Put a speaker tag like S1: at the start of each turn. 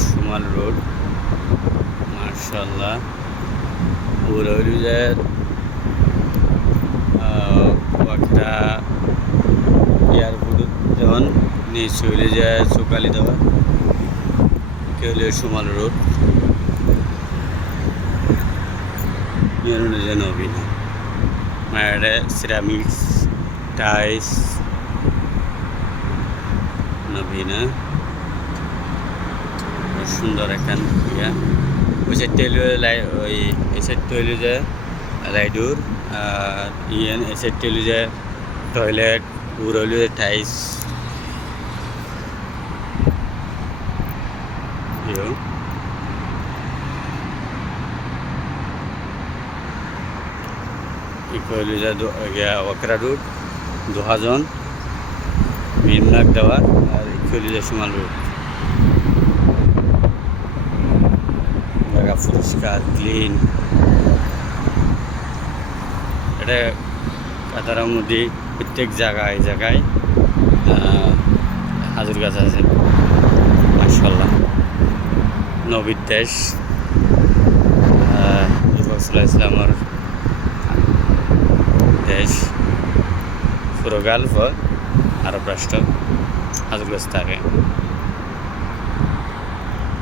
S1: সুমাল road মার্শাল্লাহ পুরো হইল যে একটা এয়ারপোর্ট যখন নিচে হইলে যে চোকালি দেওয়া কে হইলে সুমাল রোড ইয়ার যে নবীন মানে সিরামিক্স টাইস নবীনা সুন্দর একখান ইয়া। ওই সাইড তৈল ওই এই সাইড তৈল যে লাইডুর আর ইয়েন, এই সাইড তৈল যে টয়লেট উড়ল যে টাইস ইয়ো কইল যে ওকরা রুট দুহাজন, মিরনাক দেওয়ার, আর ইকলিজা সুমাল রোড জায়গা পরিষ্কার ক্লিন এটা কাতারার মধ্যে প্রত্যেক জায়গায় জায়গায় হাজুর গাছ আছে। মার্শাল্লাহ নবীর দেশ। সাল্লাহ ইসলামর দেশ। পুরো গালফ, আরব রাষ্ট্র। হাজুর গাছ থাকে